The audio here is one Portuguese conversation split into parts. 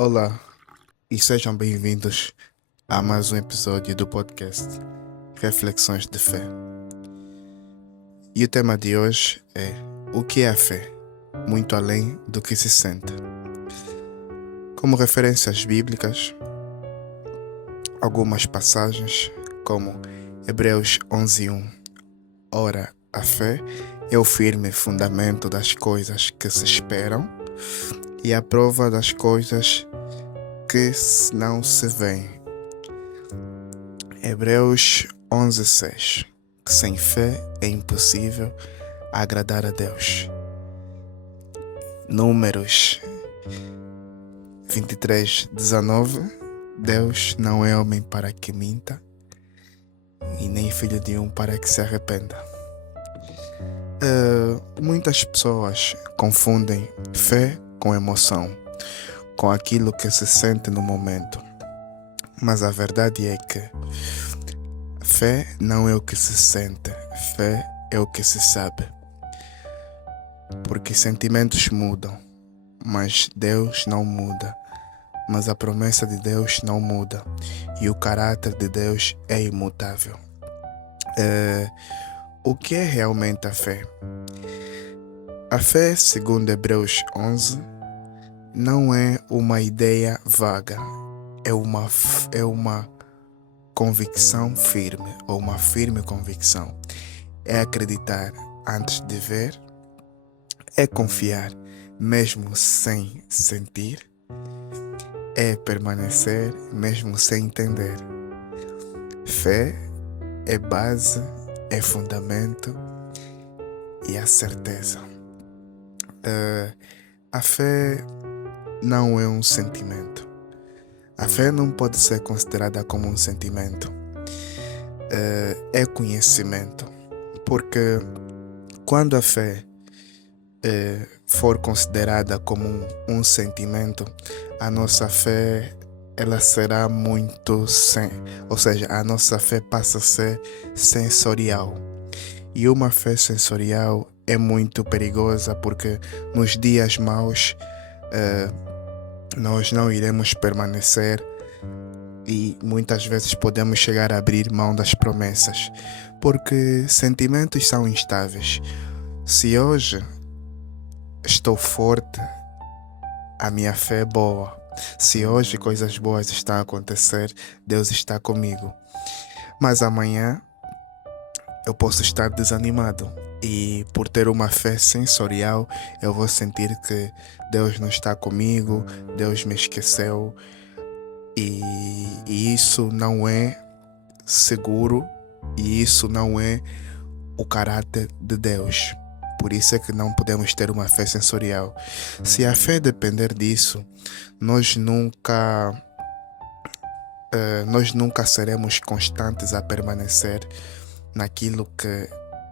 Olá e sejam bem-vindos a mais um episódio do podcast Reflexões de Fé. E o tema de hoje é: o que é a fé? Muito além do que se sente. Como referências bíblicas, algumas passagens como Hebreus 11:1. Ora, a fé é o firme fundamento das coisas que se esperam e a prova das coisas que não se veem. Hebreus 11:6. Que sem fé é impossível agradar a Deus. Números 23:19. Deus não é homem para que minta, e nem filho de um para que se arrependa. Muitas pessoas confundem fé com emoção, com aquilo que se sente no momento. Mas a verdade é que fé não é o que se sente, fé é o que se sabe. Porque sentimentos mudam, mas Deus não muda. Mas a promessa de Deus não muda e o caráter de Deus é imutável. O que é realmente a fé? A fé, segundo Hebreus 11, não é uma ideia vaga, é uma convicção firme, ou uma firme convicção. É acreditar antes de ver, é confiar mesmo sem sentir, é permanecer mesmo sem entender. Fé é base, é fundamento e a certeza. A fé não é um sentimento. A fé não pode ser considerada como um sentimento. É conhecimento. Porque quando a fé for considerada como um sentimento, a nossa fé ela será muito ou seja, a nossa fé passa a ser sensorial. E uma fé sensorial é muito perigosa porque nos dias maus nós não iremos permanecer e muitas vezes podemos chegar a abrir mão das promessas, porque sentimentos são instáveis. Se hoje estou forte, a minha fé é boa. Se hoje coisas boas estão a acontecer, Deus está comigo. Mas amanhã eu posso estar desanimado e por ter uma fé sensorial eu vou sentir que Deus não está comigo, Deus me esqueceu e isso não é seguro e isso não é o caráter de Deus. Por isso é que não podemos ter uma fé sensorial. Se a fé depender disso, nós nunca seremos constantes a permanecer naquilo que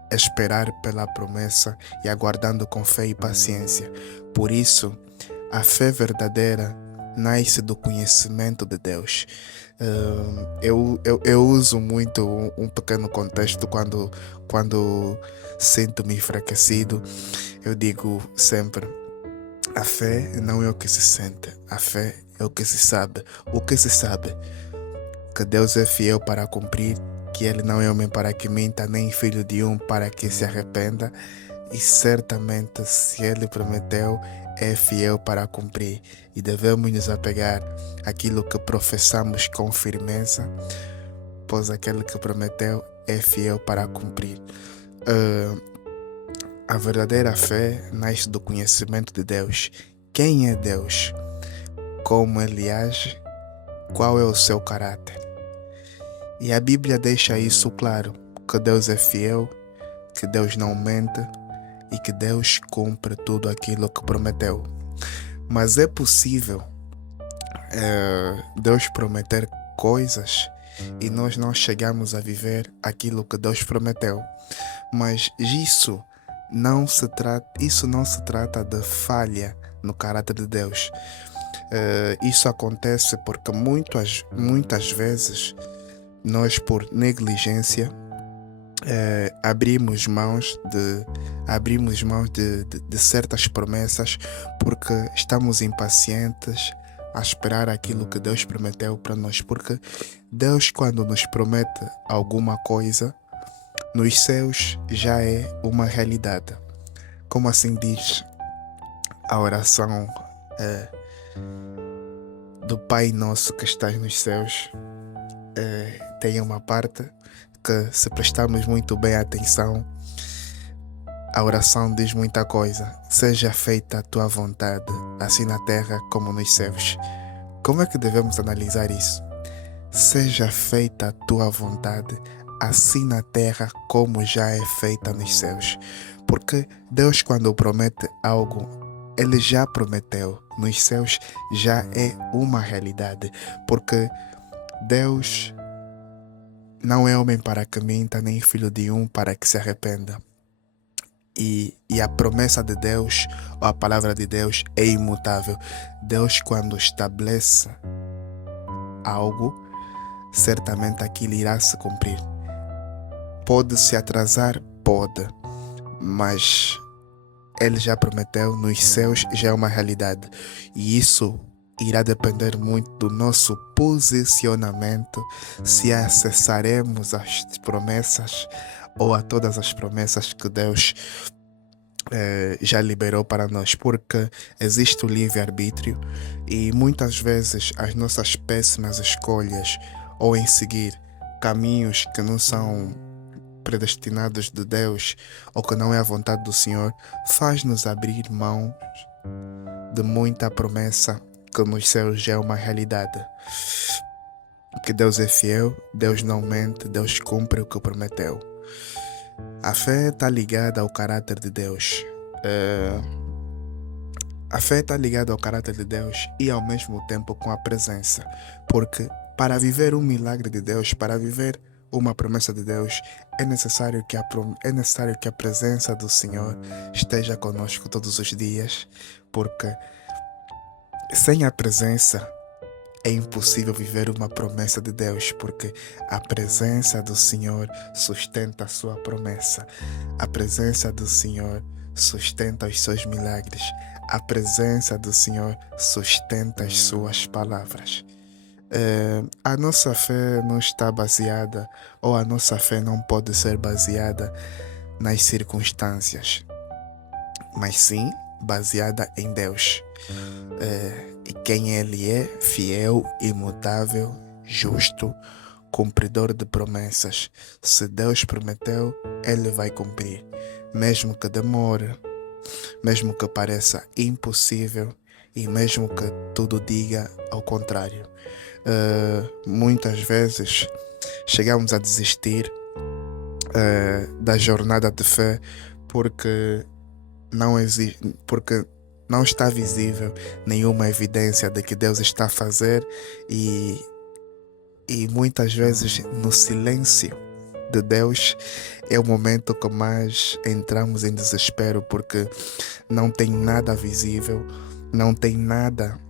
é esperar pela promessa e aguardando com fé e paciência. Por isso, a fé verdadeira nasce do conhecimento de Deus. Eu uso muito um pequeno contexto quando sinto-me enfraquecido. Eu digo sempre: a fé não é o que se sente, a fé é o que se sabe. O que se sabe? Que Deus é fiel para cumprir, que Ele não é homem para que minta, nem filho de um para que se arrependa. E certamente, se Ele prometeu, é fiel para cumprir. E devemos nos apegar àquilo que professamos com firmeza, pois aquele que prometeu é fiel para cumprir. A verdadeira fé nasce do conhecimento de Deus. Quem é Deus? Como Ele age? Qual é o seu caráter? E a Bíblia deixa isso claro, que Deus é fiel, que Deus não mente e que Deus cumpre tudo aquilo que prometeu. Mas é possível Deus prometer coisas e nós não chegamos a viver aquilo que Deus prometeu. Mas isso não se trata de falha no caráter de Deus. Isso acontece porque muitas vezes nós, por negligência, abrimos mãos de certas promessas porque estamos impacientes, a esperar aquilo que Deus prometeu para nós, porque Deus, quando nos promete alguma coisa, nos céus já é uma realidade. Como assim diz a oração do Pai Nosso que estás nos céus? Tem uma parte que, se prestarmos muito bem atenção, a oração diz muita coisa. Seja feita a tua vontade, assim na terra como nos céus. Como é que devemos analisar isso? Seja feita a tua vontade, assim na terra como já é feita nos céus. Porque Deus, quando promete algo, Ele já prometeu. Nos céus já é uma realidade. Porque Deus não é homem para que minta, nem filho de um para que se arrependa. E a promessa de Deus, ou a palavra de Deus, é imutável. Deus, quando estabelece algo, certamente aquilo irá se cumprir. Pode se atrasar? Pode. Mas Ele já prometeu, nos céus já é uma realidade. E isso irá depender muito do nosso posicionamento, se acessaremos as promessas ou a todas as promessas que Deus já liberou para nós, porque existe o livre-arbítrio e muitas vezes as nossas péssimas escolhas ou em seguir caminhos que não são predestinados de Deus ou que não é a vontade do Senhor, faz-nos abrir mão de muita promessa que nos céus já é uma realidade. Que Deus é fiel, Deus não mente, Deus cumpre o que prometeu. A fé está ligada ao caráter de Deus. A fé está ligada ao caráter de Deus e ao mesmo tempo com a presença. Porque para viver um milagre de Deus, para viver uma promessa de Deus, é necessário que a presença do Senhor esteja conosco todos os dias. Porque sem a presença é impossível viver uma promessa de Deus, porque a presença do Senhor sustenta a sua promessa. A presença do Senhor sustenta os seus milagres. A presença do Senhor sustenta as suas palavras. A nossa fé não está baseada, ou a nossa fé não pode ser baseada nas circunstâncias, mas sim baseada em Deus. E quem Ele é: fiel, imutável, justo, cumpridor de promessas. Se Deus prometeu, Ele vai cumprir, mesmo que demore, mesmo que pareça impossível e mesmo que tudo diga ao contrário. Muitas vezes chegamos a desistir da jornada de fé porque não está visível nenhuma evidência de que Deus está a fazer, e muitas vezes no silêncio de Deus é o momento que mais entramos em desespero, porque não tem nada visível, não tem nada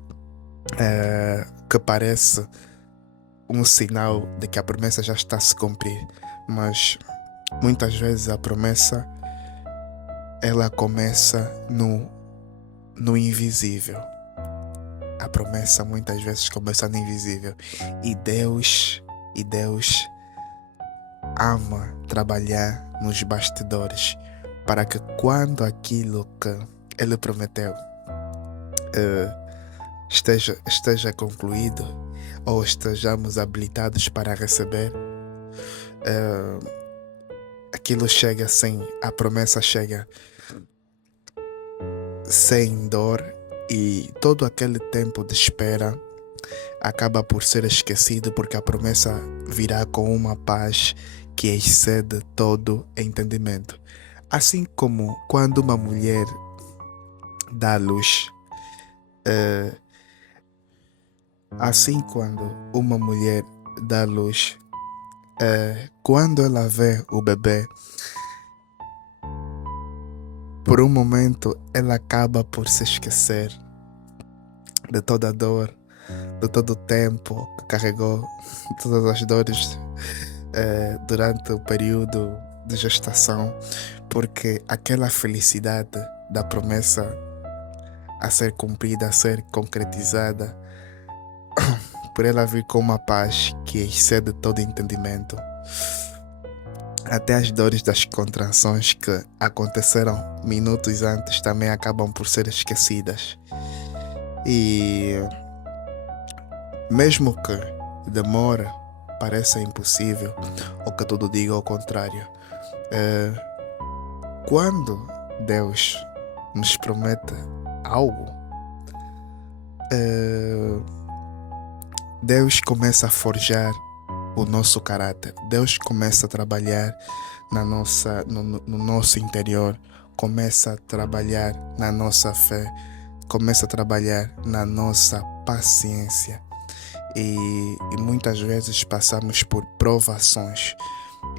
que parece um sinal de que a promessa já está a se cumprir. Mas muitas vezes a promessa, ela começa no invisível. A promessa muitas vezes começa no invisível. E Deus ama trabalhar nos bastidores para que quando aquilo que Ele prometeu esteja concluído, ou estejamos habilitados para receber, aquilo chega a promessa chega sem dor, e todo aquele tempo de espera acaba por ser esquecido, porque a promessa virá com uma paz que excede todo entendimento. Assim como quando uma mulher dá à luz, quando ela vê o bebê, por um momento ela acaba por se esquecer de toda a dor, de todo o tempo que carregou, de todas as dores durante o período de gestação, porque aquela felicidade da promessa a ser cumprida, a ser concretizada, por ela vir com uma paz que excede todo entendimento. Até as dores das contrações que aconteceram minutos antes também acabam por ser esquecidas. E mesmo que demora, pareça impossível, ou que tudo diga ao contrário, quando Deus nos promete algo, Deus começa a forjar o nosso caráter. Deus começa a trabalhar no nosso interior, começa a trabalhar na nossa fé, começa a trabalhar na nossa paciência. E muitas vezes passamos por provações.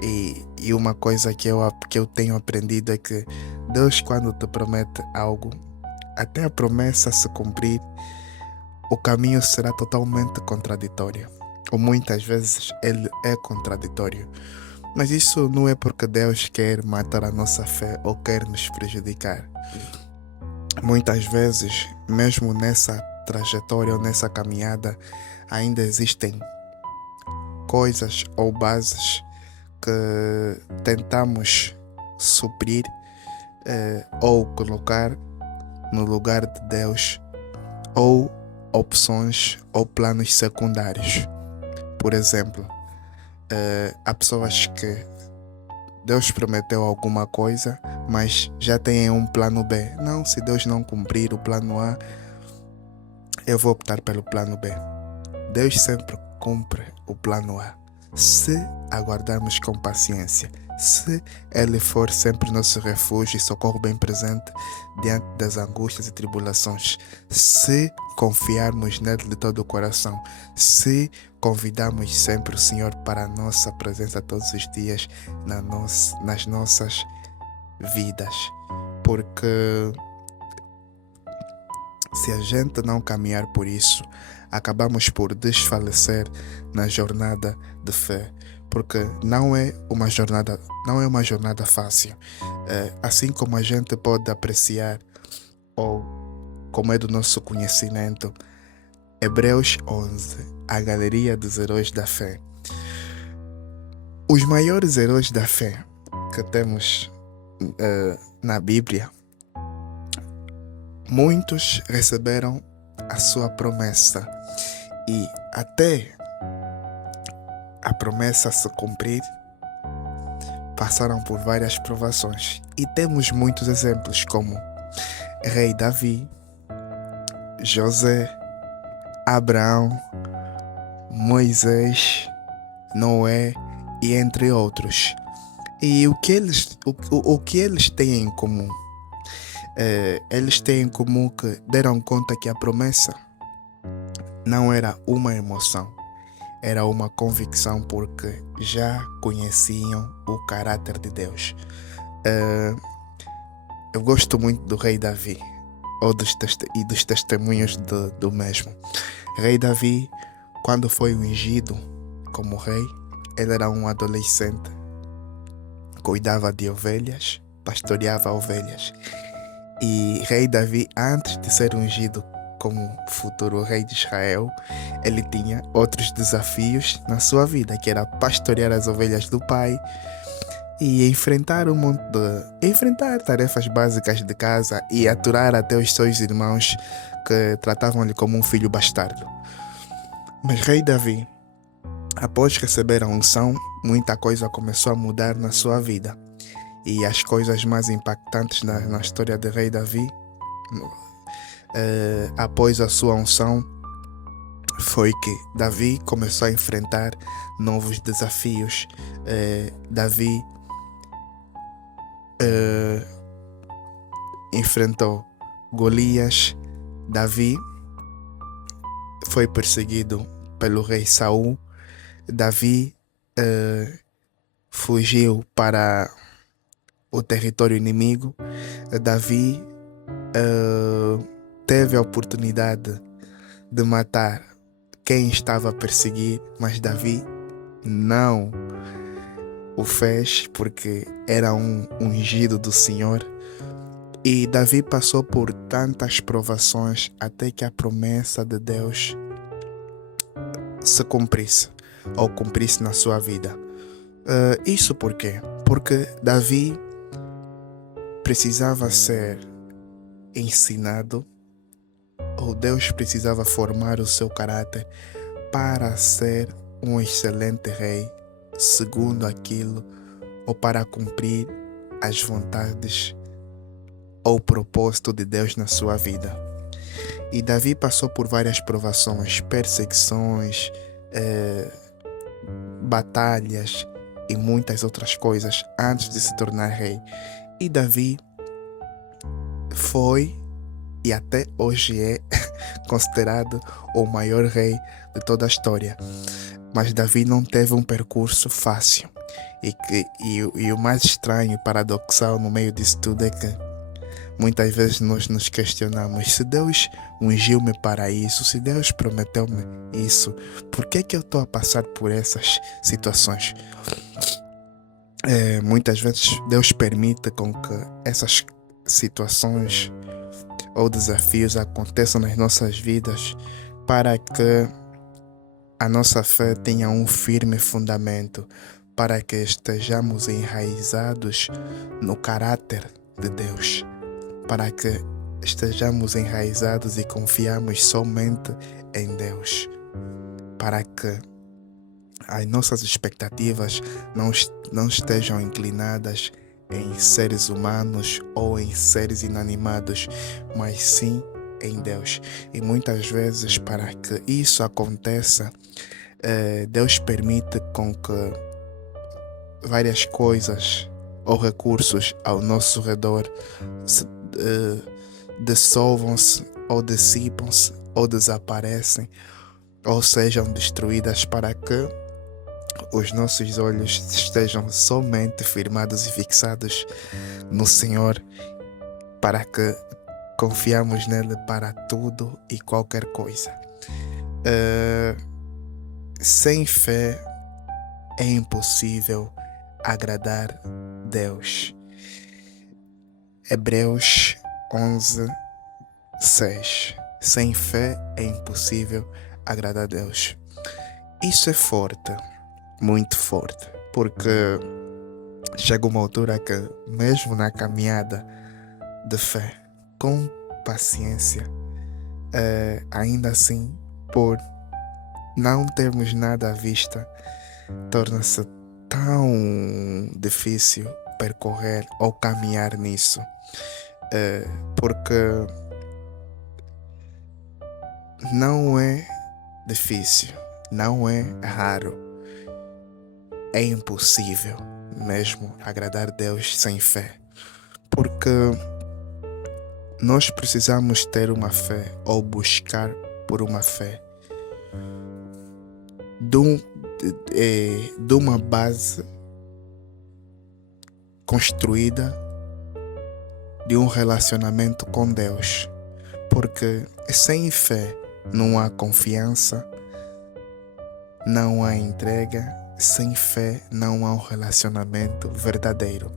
E uma coisa que eu tenho aprendido é que Deus, quando te promete algo, até a promessa se cumprir, o caminho será totalmente contraditório. Ou muitas vezes ele é contraditório. Mas isso não é porque Deus quer matar a nossa fé ou quer nos prejudicar. Muitas vezes, mesmo nessa trajetória ou nessa caminhada, ainda existem coisas ou bases que tentamos suprir ou colocar no lugar de Deus, ou opções ou planos secundários. Por exemplo, há pessoas que Deus prometeu alguma coisa, mas já têm um plano B. Não, se Deus não cumprir o plano A, eu vou optar pelo plano B. Deus sempre cumpre o plano A, se aguardarmos com paciência, se Ele for sempre nosso refúgio e socorro bem presente diante das angústias e tribulações, se confiarmos nele de todo o coração, se convidarmos sempre o Senhor para a nossa presença todos os dias nas nossas vidas. Porque se a gente não caminhar por isso, acabamos por desfalecer na jornada de fé, porque não é uma jornada fácil. Assim como a gente pode apreciar, ou como é do nosso conhecimento, Hebreus 11, a galeria dos heróis da fé. Os maiores heróis da fé que temos na Bíblia, muitos receberam a sua promessa, e até a promessa se cumprir, passaram por várias provações. E temos muitos exemplos como Rei Davi, José, Abraão, Moisés, Noé e entre outros. E o que eles têm em comum? Eles têm em comum que deram conta que a promessa não era uma emoção, era uma convicção, porque já conheciam o caráter de Deus. Eu gosto muito do rei Davi, e dos testemunhos do mesmo. Rei Davi, quando foi ungido como rei, ele era um adolescente, cuidava de ovelhas, pastoreava ovelhas. E rei Davi, antes de ser ungido como futuro rei de Israel, ele tinha outros desafios na sua vida, que era pastorear as ovelhas do pai e enfrentar tarefas básicas de casa e aturar até os seus irmãos, que tratavam-lhe como um filho bastardo. Mas rei Davi, após receber a unção, muita coisa começou a mudar na sua vida. E as coisas mais impactantes na história de rei Davi, após a sua unção, foi que Davi começou a enfrentar novos desafios. Davi enfrentou Golias. Davi foi perseguido pelo rei Saul. Davi fugiu para o território inimigo. Davi teve a oportunidade de matar quem estava a perseguir, mas Davi não o fez, porque era um ungido do Senhor. E Davi passou por tantas provações até que a promessa de Deus se cumprisse ou cumprisse na sua vida. Isso por quê? Porque Davi precisava ser ensinado, ou Deus precisava formar o seu caráter para ser um excelente rei, segundo aquilo, ou para cumprir as vontades ou propósito de Deus na sua vida. E Davi passou por várias provações, perseguições, batalhas e muitas outras coisas antes de se tornar rei. E Davi foi e até hoje é considerado o maior rei de toda a história. Mas Davi não teve um percurso fácil. E o mais estranho e paradoxal no meio disso tudo é que muitas vezes nós nos questionamos: se Deus ungiu-me para isso, se Deus prometeu-me isso, por que eu estou a passar por essas situações? Muitas vezes Deus permite com que essas situações ou desafios aconteçam nas nossas vidas para que a nossa fé tenha um firme fundamento, para que estejamos enraizados no caráter de Deus, para que estejamos enraizados e confiamos somente em Deus, para que as nossas expectativas não estejam inclinadas em seres humanos ou em seres inanimados, mas sim em Deus. E muitas vezes, para que isso aconteça, Deus permite com que várias coisas ou recursos ao nosso redor se dissolvam-se ou dissipam-se ou desaparecem ou sejam destruídas, para que os nossos olhos estejam somente firmados e fixados no Senhor, para que confiamos nele para tudo e qualquer coisa. Sem fé é impossível agradar Deus. Hebreus 11:6. Sem fé é impossível agradar a Deus. Isso é forte, muito forte, porque chega uma altura que, mesmo na caminhada de fé, com paciência, ainda assim, por não termos nada à vista, torna-se tão difícil percorrer ou caminhar nisso, porque não é difícil, não é raro, é impossível mesmo agradar Deus sem fé, porque nós precisamos ter uma fé ou buscar por uma fé de uma base construída de um relacionamento com Deus, porque sem fé não há confiança, não há entrega, sem fé não há um relacionamento verdadeiro.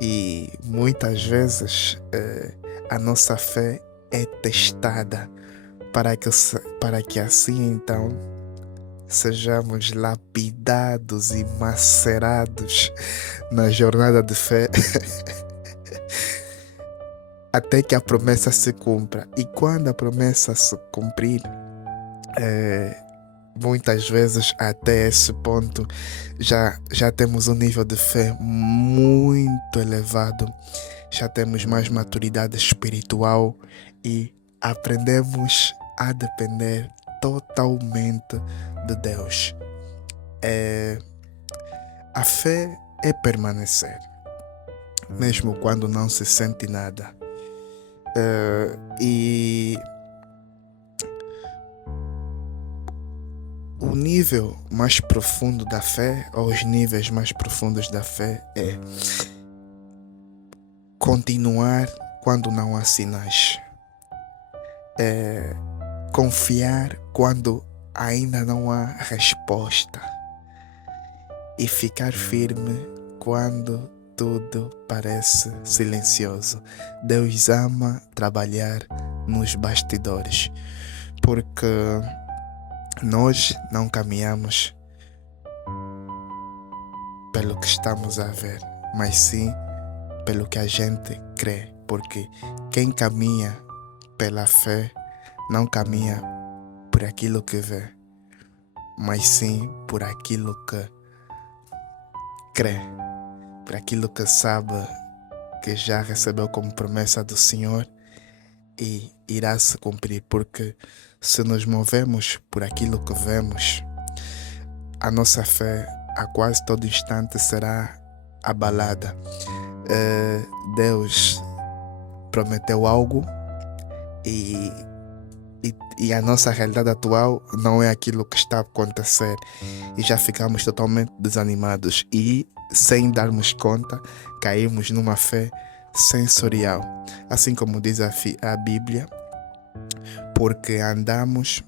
E muitas vezes a nossa fé é testada para que assim então sejamos lapidados e macerados na jornada de fé até que a promessa se cumpra. E quando a promessa se cumprir, muitas vezes até esse ponto já temos um nível de fé muito elevado, já temos mais maturidade espiritual e aprendemos a depender totalmente de Deus. A fé é permanecer, mesmo quando não se sente nada. E o nível mais profundo da fé, ou os níveis mais profundos da fé, é continuar quando não há sinais, confiar quando ainda não há resposta e ficar firme quando tudo parece silencioso. Deus ama trabalhar nos bastidores, porque Nós não caminhamos pelo que estamos a ver, mas sim pelo que a gente crê, porque quem caminha pela fé não caminha por aquilo que vê, mas sim por aquilo que crê, por aquilo que sabe que já recebeu como promessa do Senhor e irá se cumprir, porque se nos movemos por aquilo que vemos, a nossa fé a quase todo instante será abalada. Deus prometeu algo e, e a nossa realidade atual não é aquilo que está a acontecer e já ficamos totalmente desanimados e, sem darmos conta, caímos numa fé sensorial, assim como diz a Bíblia, porque andamos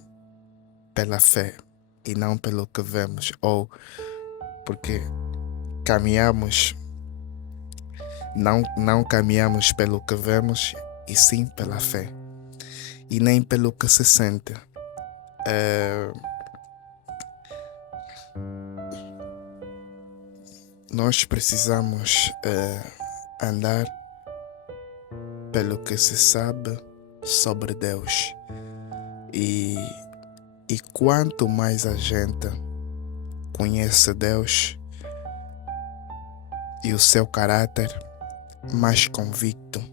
pela fé e não pelo que vemos, ou porque caminhamos, não caminhamos pelo que vemos e sim pela fé e nem pelo que se sente. Nós precisamos andar pelo que se sabe sobre Deus. E quanto mais a gente conhece Deus e o seu caráter, mais convictos,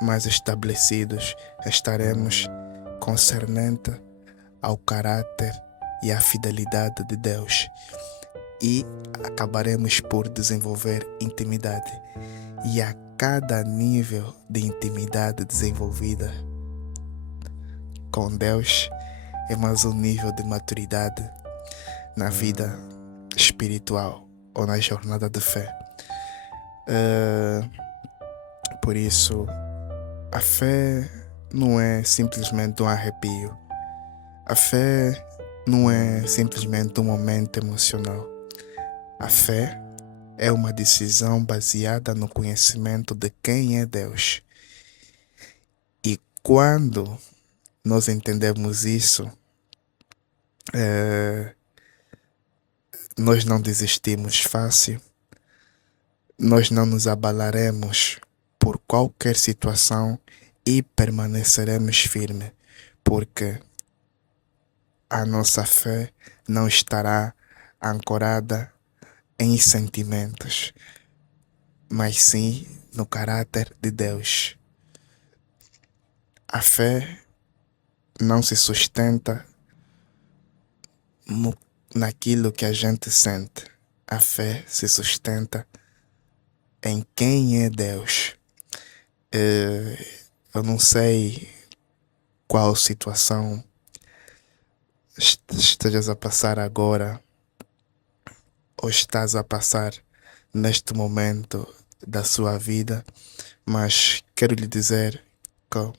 mais estabelecidos estaremos concernente ao caráter e à fidelidade de Deus, e acabaremos por desenvolver intimidade. E a cada nível de intimidade desenvolvida com Deus é mais um nível de maturidade na vida espiritual ou na jornada de fé. Por isso, a fé não é simplesmente um arrepio. A fé não é simplesmente um momento emocional. A fé é uma decisão baseada no conhecimento de quem é Deus. E quando nós entendemos isso, nós não desistimos fácil, nós não nos abalaremos por qualquer situação e permaneceremos firmes, porque a nossa fé não estará ancorada em sentimentos, mas sim no caráter de Deus. A fé não se sustenta naquilo que a gente sente. A fé se sustenta em quem é Deus. Eu não sei qual situação estejas a passar agora ou estás a passar neste momento da sua vida, mas quero lhe dizer que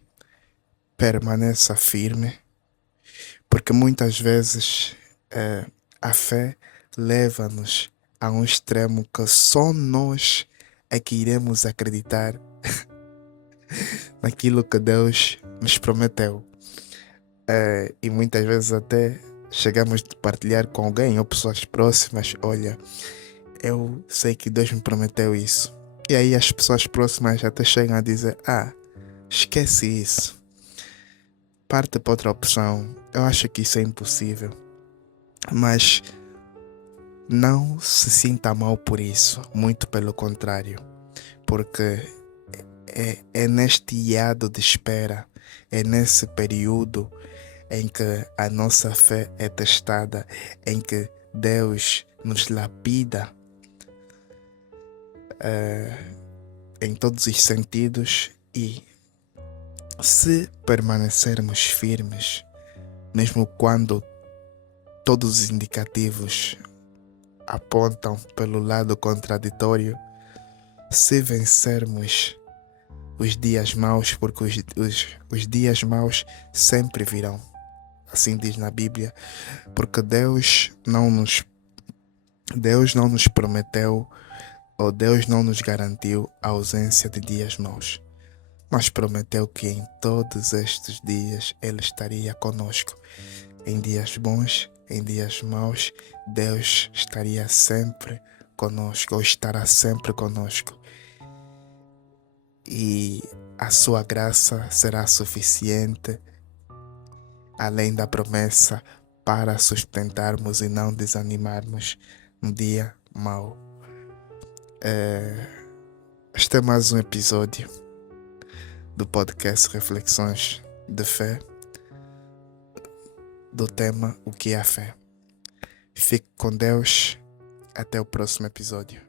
permaneça firme, porque muitas vezes a fé leva-nos a um extremo que só nós é que iremos acreditar naquilo que Deus nos prometeu. E muitas vezes até chegamos a partilhar com alguém ou pessoas próximas: olha, eu sei que Deus me prometeu isso. E aí as pessoas próximas até chegam a dizer: esquece isso, parte para outra opção, eu acho que isso é impossível. Mas não se sinta mal por isso, muito pelo contrário, porque é neste hiato de espera, é nesse período em que a nossa fé é testada, em que Deus nos lapida em todos os sentidos, e se permanecermos firmes, mesmo quando todos os indicativos apontam pelo lado contraditório, se vencermos os dias maus, porque os dias maus sempre virão, assim diz na Bíblia, porque Deus não nos prometeu, ou Deus não nos garantiu a ausência de dias maus. mas prometeu que em todos estes dias Ele estaria conosco. Em dias bons, em dias maus, Deus estaria sempre conosco, ou estará sempre conosco. E a sua graça será suficiente, além da promessa, para sustentarmos e não desanimarmos no dia mau. Este é mais um episódio do podcast Reflexões de Fé, do tema O que é a Fé. Fique com Deus, até o próximo episódio.